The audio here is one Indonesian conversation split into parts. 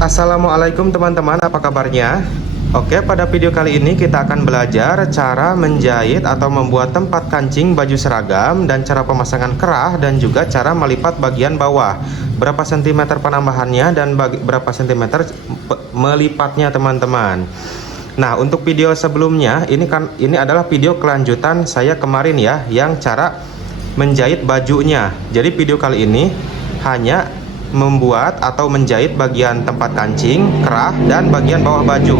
Assalamualaikum teman-teman, apa kabarnya? Oke, pada video kali ini kita akan belajar cara menjahit atau membuat tempat kancing baju seragam dan cara pemasangan kerah dan juga cara melipat bagian bawah. Berapa sentimeter penambahannya dan berapa sentimeter melipatnya teman-teman. Nah, untuk video sebelumnya ini adalah video kelanjutan saya kemarin ya, yang cara menjahit bajunya. Jadi video kali ini hanya membuat atau menjahit bagian tempat kancing, kerah, dan bagian bawah baju.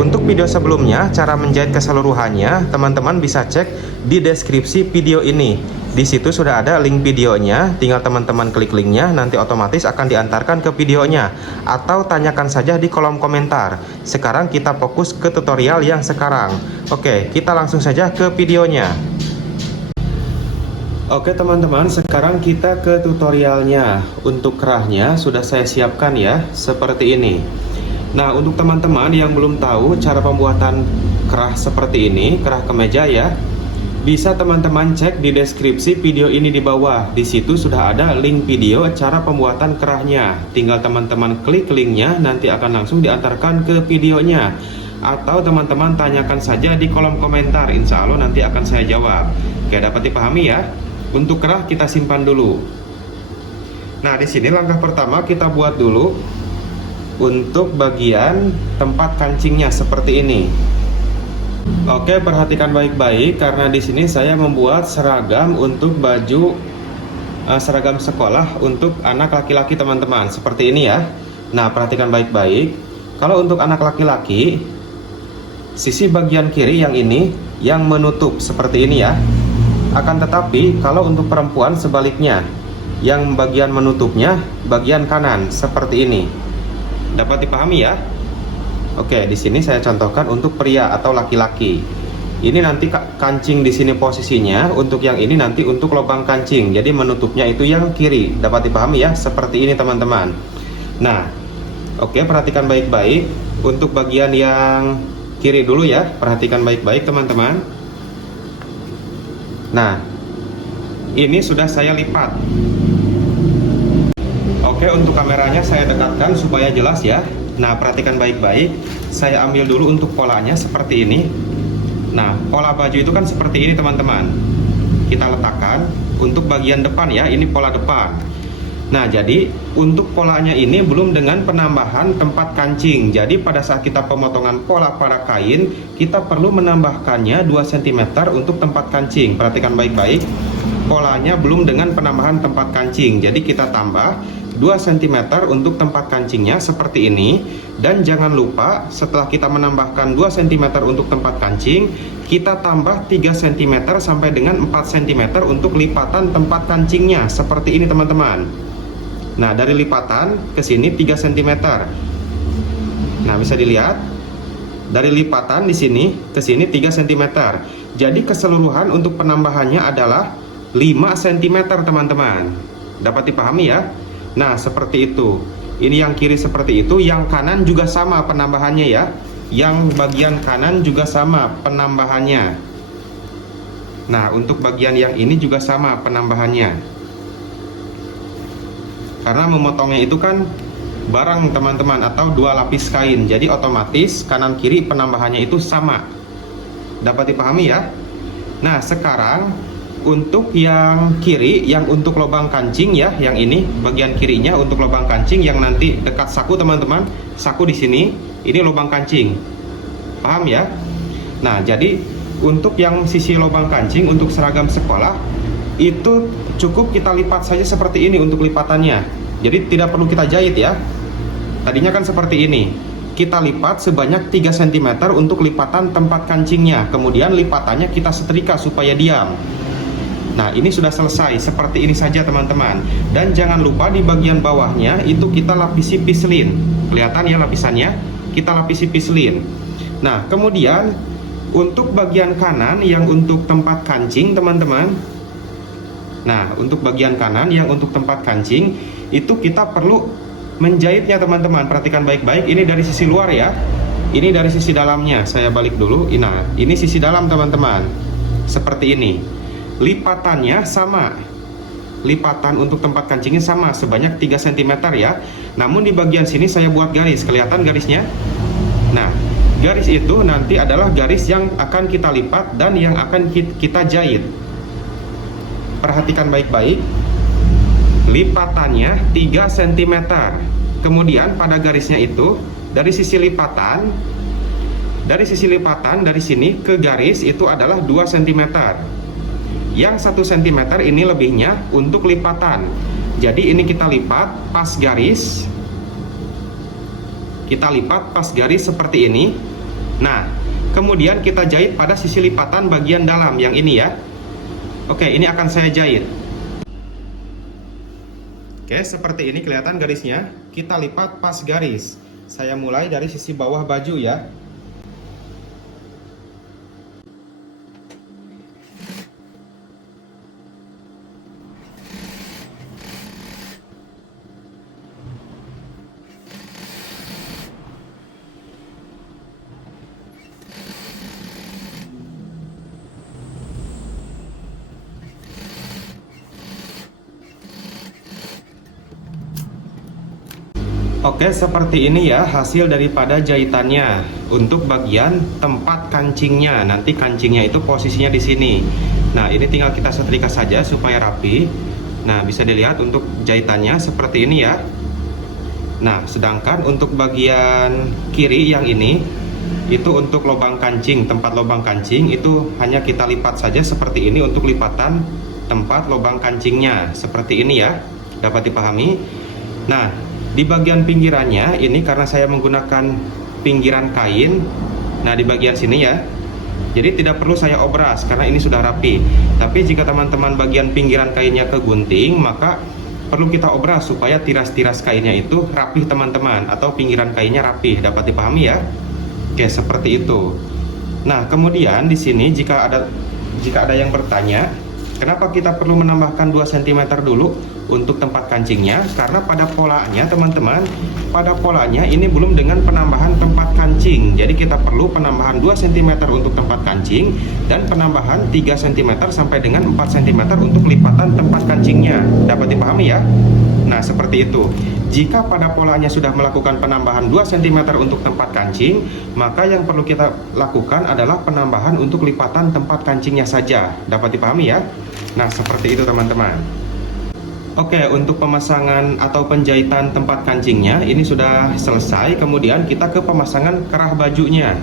Untuk video sebelumnya, cara menjahit keseluruhannya, teman-teman bisa cek di deskripsi video ini. Di situ sudah ada link videonya, tinggal teman-teman klik linknya, nanti otomatis akan diantarkan ke videonya. Atau tanyakan saja di kolom komentar. Sekarang kita fokus ke tutorial yang sekarang. Oke, kita langsung saja ke videonya. Oke teman-teman, sekarang kita ke tutorialnya. Untuk kerahnya sudah saya siapkan ya, seperti ini. Nah, untuk teman-teman yang belum tahu cara pembuatan kerah seperti ini, kerah kemeja ya, bisa teman-teman cek di deskripsi video ini di bawah. Di situ sudah ada link video cara pembuatan kerahnya. Tinggal teman-teman klik linknya, nanti akan langsung diantarkan ke videonya. Atau teman-teman tanyakan saja di kolom komentar, insya Allah nanti akan saya jawab. Oke, dapat dipahami ya? Untuk kerah kita simpan dulu. Nah, di sini langkah pertama kita buat dulu untuk bagian tempat kancingnya seperti ini. Oke, perhatikan baik-baik karena di sini saya membuat seragam untuk baju seragam sekolah untuk anak laki-laki teman-teman, seperti ini ya. Nah, perhatikan baik-baik. Kalau untuk anak laki-laki, sisi bagian kiri yang ini yang menutup seperti ini ya. Akan tetapi kalau untuk perempuan sebaliknya, yang bagian menutupnya bagian kanan seperti ini. Dapat dipahami ya? Oke, di sini saya contohkan untuk pria atau laki-laki. Ini nanti kancing di sini posisinya, untuk yang ini nanti untuk lubang kancing. Jadi menutupnya itu yang kiri. Dapat dipahami ya? Seperti ini teman-teman. Nah, oke, perhatikan baik-baik. Untuk bagian yang kiri dulu ya, perhatikan baik-baik teman-teman. Nah, ini sudah saya lipat. Oke, untuk kameranya saya dekatkan supaya jelas ya. Nah, perhatikan baik-baik. Saya ambil dulu untuk polanya seperti ini. Nah, pola baju itu kan seperti ini teman-teman. Kita letakkan untuk bagian depan ya, ini pola depan. Nah, jadi untuk polanya ini belum dengan penambahan tempat kancing. Jadi pada saat kita pemotongan pola pada kain, kita perlu menambahkannya 2 cm untuk tempat kancing. Perhatikan baik-baik. Polanya belum dengan penambahan tempat kancing. Jadi kita tambah 2 cm untuk tempat kancingnya seperti ini. Dan jangan lupa setelah kita menambahkan 2 cm untuk tempat kancing, kita tambah 3 cm sampai dengan 4 cm untuk lipatan tempat kancingnya. Seperti ini teman-teman. Nah, dari lipatan ke sini 3 cm. Nah, bisa dilihat dari lipatan di sini ke sini 3 cm. Jadi keseluruhan untuk penambahannya adalah 5 cm teman-teman. Dapat dipahami ya? Nah, seperti itu. Ini yang kiri seperti itu, yang kanan juga sama penambahannya ya. Yang bagian kanan juga sama penambahannya. Nah, untuk bagian yang ini juga sama penambahannya. Karena memotongnya itu kan barang teman-teman, atau 2 lapis kain. Jadi otomatis kanan kiri penambahannya itu sama. Dapat dipahami ya? Nah, sekarang untuk yang kiri, yang untuk lubang kancing ya, yang ini bagian kirinya untuk lubang kancing yang nanti dekat saku teman-teman. Saku di sini, ini lubang kancing. Paham ya? Nah, jadi untuk yang sisi lubang kancing untuk seragam sekolah itu cukup kita lipat saja seperti ini untuk lipatannya. Jadi tidak perlu kita jahit ya. Tadinya kan seperti ini. Kita lipat sebanyak 3 cm untuk lipatan tempat kancingnya. Kemudian lipatannya kita setrika supaya diam. Nah, ini sudah selesai. Seperti ini saja teman-teman. Dan jangan lupa di bagian bawahnya itu kita lapisi pislin. Kelihatan ya lapisannya? Kita lapisi pislin. Nah, kemudian untuk bagian kanan yang untuk tempat kancing teman-teman. Nah, untuk bagian kanan yang untuk tempat kancing itu kita perlu menjahitnya teman-teman. Perhatikan baik-baik, ini dari sisi luar ya. Ini dari sisi dalamnya. Saya balik dulu. Nah, ini sisi dalam teman-teman. Seperti ini. Lipatannya sama. Lipatan untuk tempat kancingnya sama sebanyak 3 cm ya. Namun di bagian sini saya buat garis, kelihatan garisnya? Nah, garis itu nanti adalah garis yang akan kita lipat dan yang akan kita jahit. Perhatikan baik-baik. Lipatannya 3 cm. Kemudian pada garisnya itu dari sisi lipatan dari sini ke garis itu adalah 2 cm. Yang 1 cm ini lebihnya untuk lipatan. Jadi ini kita lipat pas garis. Kita lipat pas garis seperti ini. Nah, kemudian kita jahit pada sisi lipatan bagian dalam yang ini ya. Oke, ini akan saya jahit. Oke, seperti ini kelihatan garisnya. Kita lipat pas garis. Saya mulai dari sisi bawah baju ya. Oke, seperti ini ya hasil daripada jahitannya. Untuk bagian tempat kancingnya, nanti kancingnya itu posisinya di sini. Nah, ini tinggal kita setrika saja supaya rapi. Nah, bisa dilihat untuk jahitannya seperti ini ya. Nah, sedangkan untuk bagian kiri yang ini, itu untuk lubang kancing, tempat lubang kancing itu hanya kita lipat saja seperti ini untuk lipatan tempat lubang kancingnya. Seperti ini ya, dapat dipahami. Nah, di bagian pinggirannya ini karena saya menggunakan pinggiran kain. Nah, di bagian sini ya. Jadi tidak perlu saya obras karena ini sudah rapi. Tapi jika teman-teman bagian pinggiran kainnya kegunting, maka perlu kita obras supaya tiras-tiras kainnya itu rapih teman-teman, atau pinggiran kainnya rapih. Dapat dipahami ya? Oke, seperti itu. Nah, kemudian di sini jika ada yang bertanya, kenapa kita perlu menambahkan 2 cm dulu untuk tempat kancingnya? Karena pada polanya teman-teman, pada polanya ini belum dengan penambahan tempat kancing. Jadi kita perlu penambahan 2 cm untuk tempat kancing dan penambahan 3 cm sampai dengan 4 cm untuk lipatan tempat kancingnya. Dapat dipahami ya? Nah, seperti itu. Jika pada polanya sudah melakukan penambahan 2 cm untuk tempat kancing, maka yang perlu kita lakukan adalah penambahan untuk lipatan tempat kancingnya saja. Dapat dipahami ya? Nah, seperti itu teman-teman. Oke, untuk pemasangan atau penjahitan tempat kancingnya ini sudah selesai. Kemudian kita ke pemasangan kerah bajunya.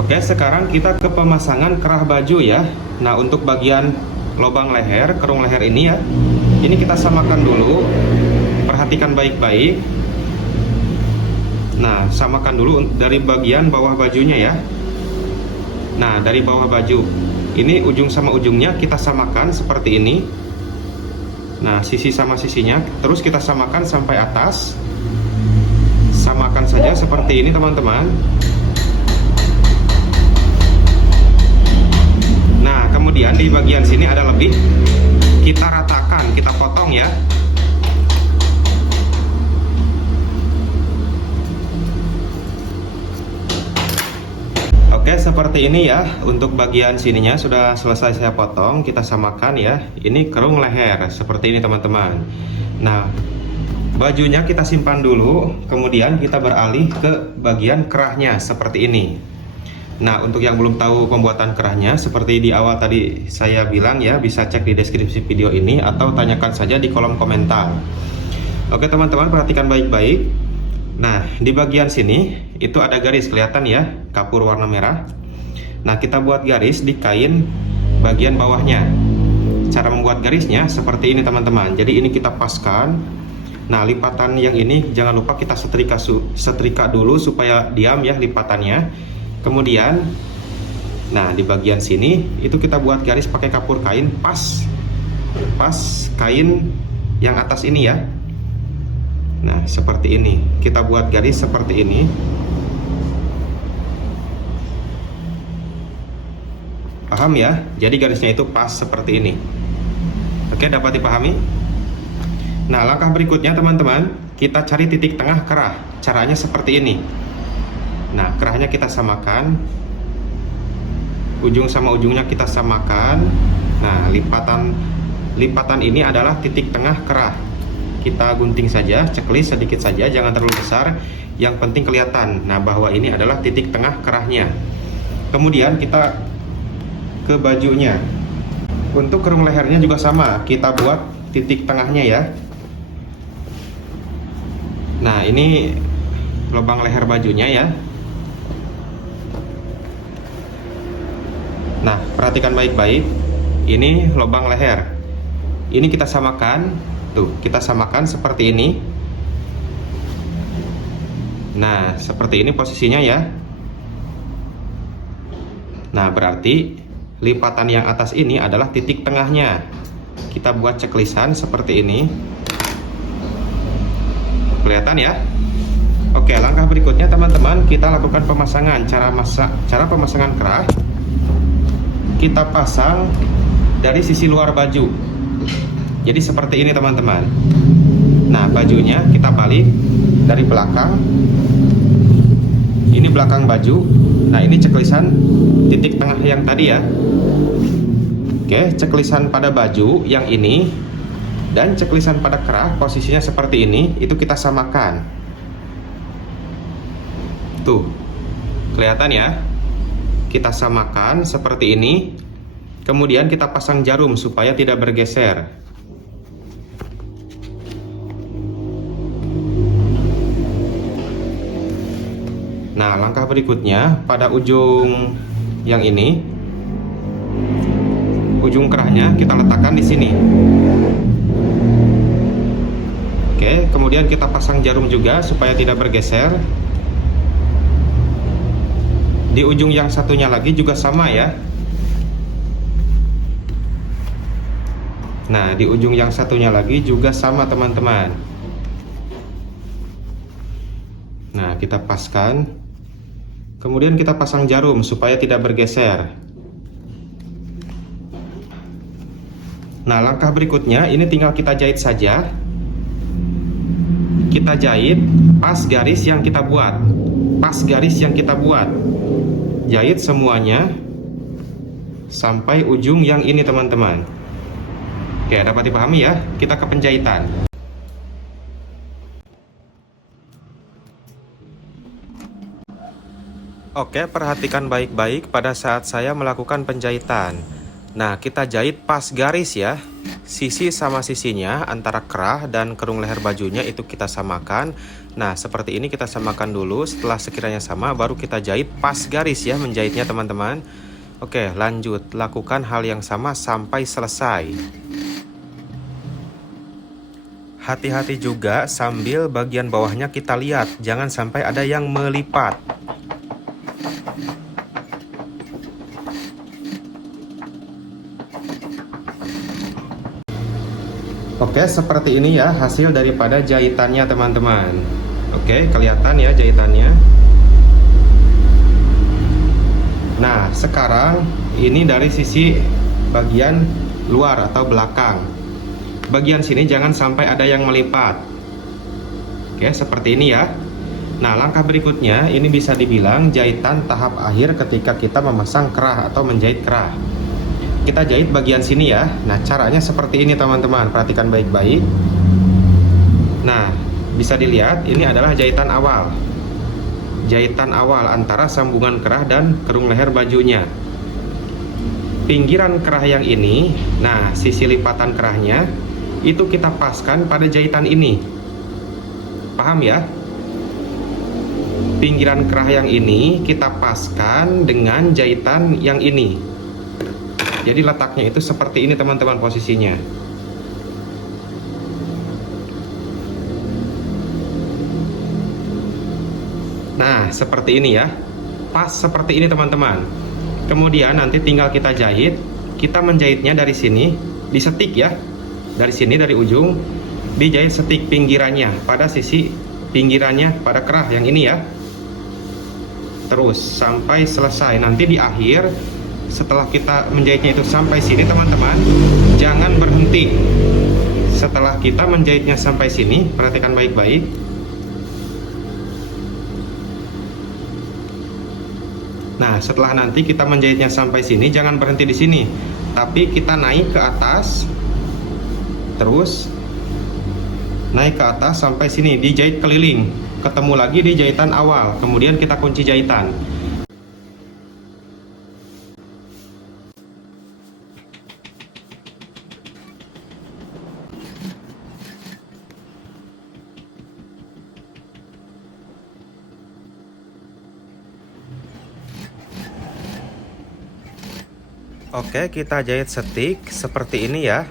Oke, sekarang kita ke pemasangan kerah baju ya. Nah, untuk bagian lubang leher, kerung leher ini ya, ini kita samakan dulu. Perhatikan baik-baik. Nah, samakan dulu dari bagian bawah bajunya ya. Nah, dari bawah baju ini ujung sama ujungnya kita samakan seperti ini. Nah, sisi sama sisinya, terus kita samakan sampai atas. Samakan saja seperti ini teman-teman. Nah, kemudian di bagian sini ada lebih, kita ratakan, kita potong ya. Oke, seperti ini ya. Untuk bagian sininya sudah selesai saya potong. Kita samakan ya. Ini kerung leher seperti ini teman-teman. Nah, bajunya kita simpan dulu. Kemudian kita beralih ke bagian kerahnya seperti ini. Nah, untuk yang belum tahu pembuatan kerahnya, seperti di awal tadi saya bilang ya, bisa cek di deskripsi video ini atau tanyakan saja di kolom komentar. Oke teman-teman, perhatikan baik-baik. Nah, di bagian sini itu ada garis, kelihatan ya, kapur warna merah. Nah, kita buat garis di kain bagian bawahnya. Cara membuat garisnya seperti ini teman-teman. Jadi ini kita paskan. Nah, lipatan yang ini jangan lupa kita setrika dulu supaya diam ya lipatannya. Kemudian, nah di bagian sini itu kita buat garis pakai kapur kain pas kain yang atas ini ya. Nah, seperti ini. Kita buat garis seperti ini. Paham ya? Jadi garisnya itu pas seperti ini. Oke, dapat dipahami? Nah, langkah berikutnya teman-teman, kita cari titik tengah kerah. Caranya seperti ini. Nah, kerahnya kita samakan. Ujung sama ujungnya kita samakan. Nah, lipatan ini adalah titik tengah kerah. kita gunting saja, ceklis sedikit saja, jangan terlalu besar, yang penting kelihatan. Nah, bahwa ini adalah titik tengah kerahnya. Kemudian kita ke bajunya. Untuk kerung lehernya juga sama, kita buat titik tengahnya ya. Nah, ini lubang leher bajunya ya. Nah, perhatikan baik-baik. Ini lubang leher. Ini kita samakan. Tuh, kita samakan seperti ini. Nah, seperti ini posisinya ya. Nah, berarti lipatan yang atas ini adalah titik tengahnya. Kita buat ceklisan seperti ini. Kelihatan ya? Oke, langkah berikutnya teman-teman, kita lakukan pemasangan. Cara pemasangan kerah, kita pasang dari sisi luar baju. Jadi seperti ini teman-teman. Nah, bajunya kita balik dari belakang. Ini belakang baju. Nah, ini ceklisan titik tengah yang tadi ya. Oke, ceklisan pada baju yang ini dan ceklisan pada kerah posisinya seperti ini, itu kita samakan. Tuh, kelihatan ya? Kita samakan seperti ini. Kemudian kita pasang jarum supaya tidak bergeser. Nah, langkah berikutnya pada ujung yang ini, ujung kerahnya kita letakkan di sini. Oke, kemudian kita pasang jarum juga supaya tidak bergeser. Di ujung yang satunya lagi juga sama ya. Nah, di ujung yang satunya lagi juga sama teman-teman. Nah, kita paskan. Kemudian kita pasang jarum supaya tidak bergeser. Nah, langkah berikutnya ini tinggal kita jahit saja. Kita jahit pas garis yang kita buat. Pas garis yang kita buat. Jahit semuanya sampai ujung yang ini teman-teman. Oke, dapat dipahami ya? Kita ke penjahitan. Oke, perhatikan baik-baik pada saat saya melakukan penjahitan. Nah, kita jahit pas garis ya. Sisi sama sisinya antara kerah dan kerung leher bajunya itu kita samakan. Nah, seperti ini kita samakan dulu. Setelah sekiranya sama, baru kita jahit pas garis ya, menjahitnya teman-teman. Oke, lanjut. Lakukan hal yang sama sampai selesai. Hati-hati juga sambil bagian bawahnya kita lihat. Jangan sampai ada yang melipat. Oke, seperti ini ya hasil daripada jahitannya teman-teman. Oke, kelihatan ya jahitannya. Nah, sekarang ini dari sisi bagian luar atau belakang. Bagian sini jangan sampai ada yang melipat. Oke, seperti ini ya. Nah, langkah berikutnya ini bisa dibilang jahitan tahap akhir ketika kita memasang kerah atau menjahit kerah. Kita jahit bagian sini ya. Nah, caranya seperti ini teman-teman. Perhatikan baik-baik. Nah, bisa dilihat ini adalah jahitan awal. Jahitan awal antara sambungan kerah dan kerung leher bajunya. Pinggiran kerah yang ini, nah sisi lipatan kerahnya itu kita paskan pada jahitan ini. Paham ya? Pinggiran kerah yang ini kita paskan dengan jahitan yang ini. Jadi letaknya itu seperti ini teman-teman posisinya. Nah, seperti ini ya. Pas seperti ini teman-teman. Kemudian nanti tinggal kita jahit. Kita menjahitnya dari sini, disetik ya. Dari sini, dari ujung, dijahit setik pinggirannya pada sisi pinggirannya pada kerah yang ini ya. Terus sampai selesai. Nanti di akhir, setelah kita menjahitnya itu sampai sini teman-teman, jangan berhenti. Setelah kita menjahitnya sampai sini, perhatikan baik-baik. Nah, setelah nanti kita menjahitnya sampai sini, jangan berhenti di sini, tapi kita naik ke atas, terus naik ke atas sampai sini, dijahit keliling, ketemu lagi di jahitan awal, kemudian kita kunci jahitan. Oke, kita jahit setik seperti ini ya.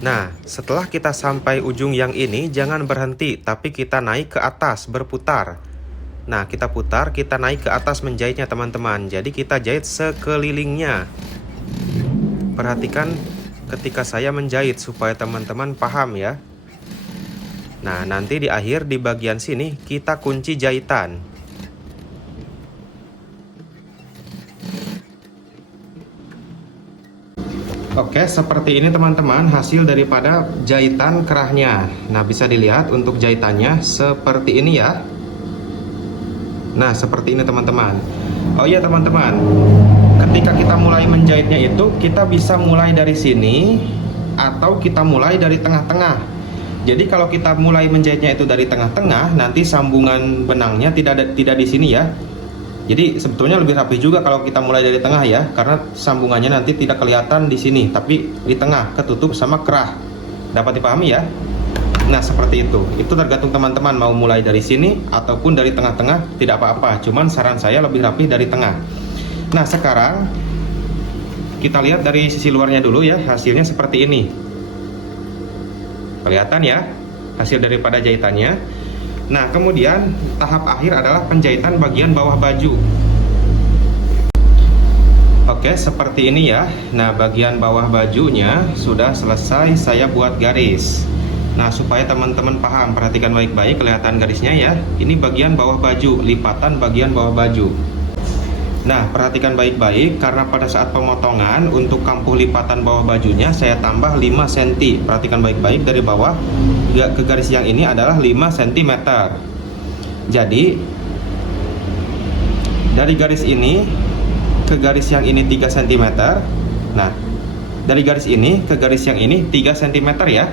Nah, setelah kita sampai ujung yang ini, jangan berhenti, tapi kita naik ke atas, berputar. Nah, kita putar, kita naik ke atas menjahitnya teman-teman. Jadi kita jahit sekelilingnya. Perhatikan ketika saya menjahit supaya teman-teman paham ya. Nah, nanti di akhir di bagian sini kita kunci jahitan. Oke, seperti ini teman-teman hasil daripada jahitan kerahnya. Nah, bisa dilihat untuk jahitannya seperti ini ya. Nah, seperti ini teman-teman. Oh iya teman-teman, ketika kita mulai menjahitnya itu, kita bisa mulai dari sini atau kita mulai dari tengah-tengah. Jadi kalau kita mulai menjahitnya itu dari tengah-tengah, nanti sambungan benangnya tidak di sini ya. Jadi sebetulnya lebih rapi juga kalau kita mulai dari tengah ya, karena sambungannya nanti tidak kelihatan di sini, tapi di tengah ketutup sama kerah. Dapat dipahami ya? Nah, seperti itu. Itu tergantung teman-teman mau mulai dari sini ataupun dari tengah-tengah, tidak apa-apa. Cuman saran saya lebih rapi dari tengah. Nah, sekarang kita lihat dari sisi luarnya dulu ya, hasilnya seperti ini. Kelihatan ya hasil daripada jahitannya. Nah, kemudian tahap akhir adalah penjahitan bagian bawah baju. Oke, seperti ini ya. Nah, bagian bawah bajunya sudah selesai saya buat garis. Nah, supaya teman-teman paham, perhatikan baik-baik, kelihatan garisnya ya. Ini bagian bawah baju, lipatan bagian bawah baju. Nah, perhatikan baik-baik, karena pada saat pemotongan untuk kampuh lipatan bawah bajunya saya tambah 5 cm. Perhatikan baik-baik, dari bawah ke garis yang ini adalah 5 cm. Jadi dari garis ini ke garis yang ini 3 cm. Nah, dari garis ini ke garis yang ini 3 cm ya.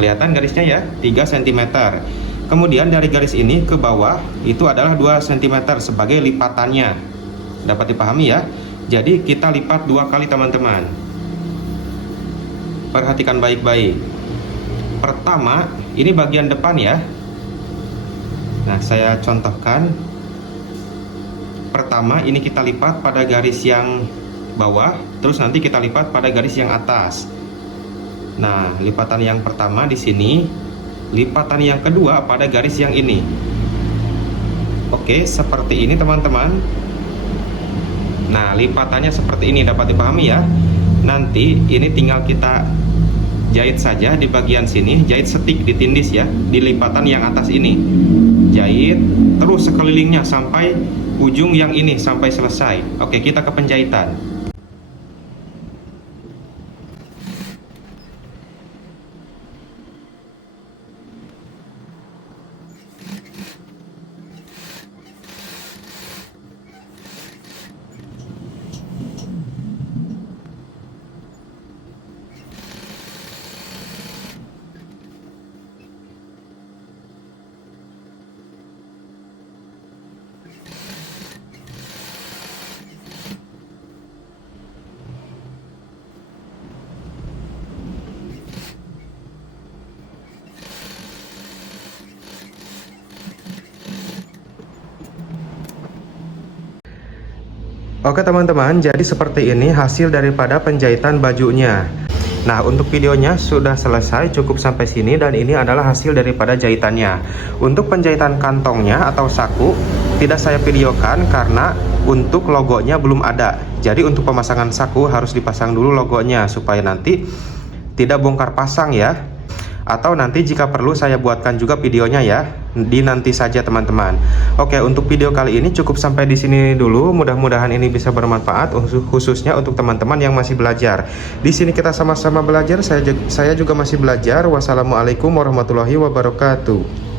Kelihatan garisnya ya, 3 cm. Kemudian dari garis ini ke bawah itu adalah 2 cm sebagai lipatannya. Dapat dipahami ya. Jadi kita lipat 2 kali teman-teman. Perhatikan baik-baik. Pertama, ini bagian depan ya. Nah, saya contohkan. Pertama, ini kita lipat pada garis yang bawah, terus nanti kita lipat pada garis yang atas. Nah, lipatan yang pertama di sini, lipatan yang kedua pada garis yang ini. Oke, seperti ini teman-teman. Nah, lipatannya seperti ini, dapat dipahami ya. Nanti ini tinggal kita jahit saja di bagian sini, jahit setik ditindis ya, di lipatan yang atas ini. Jahit terus sekelilingnya sampai ujung yang ini, sampai selesai. Oke, kita ke penjahitan. Oke teman-teman, jadi seperti ini hasil daripada penjahitan bajunya. Nah, untuk videonya sudah selesai, cukup sampai sini, dan ini adalah hasil daripada jahitannya. Untuk penjahitan kantongnya atau saku tidak saya videokan karena untuk logonya belum ada. Jadi untuk pemasangan saku harus dipasang dulu logonya supaya nanti tidak bongkar pasang ya. Atau nanti jika perlu saya buatkan juga videonya ya, di nanti saja teman-teman. Oke, untuk video kali ini cukup sampai di sini dulu. Mudah-mudahan ini bisa bermanfaat khususnya untuk teman-teman yang masih belajar. Di sini kita sama-sama belajar, saya juga masih belajar. Wassalamualaikum warahmatullahi wabarakatuh.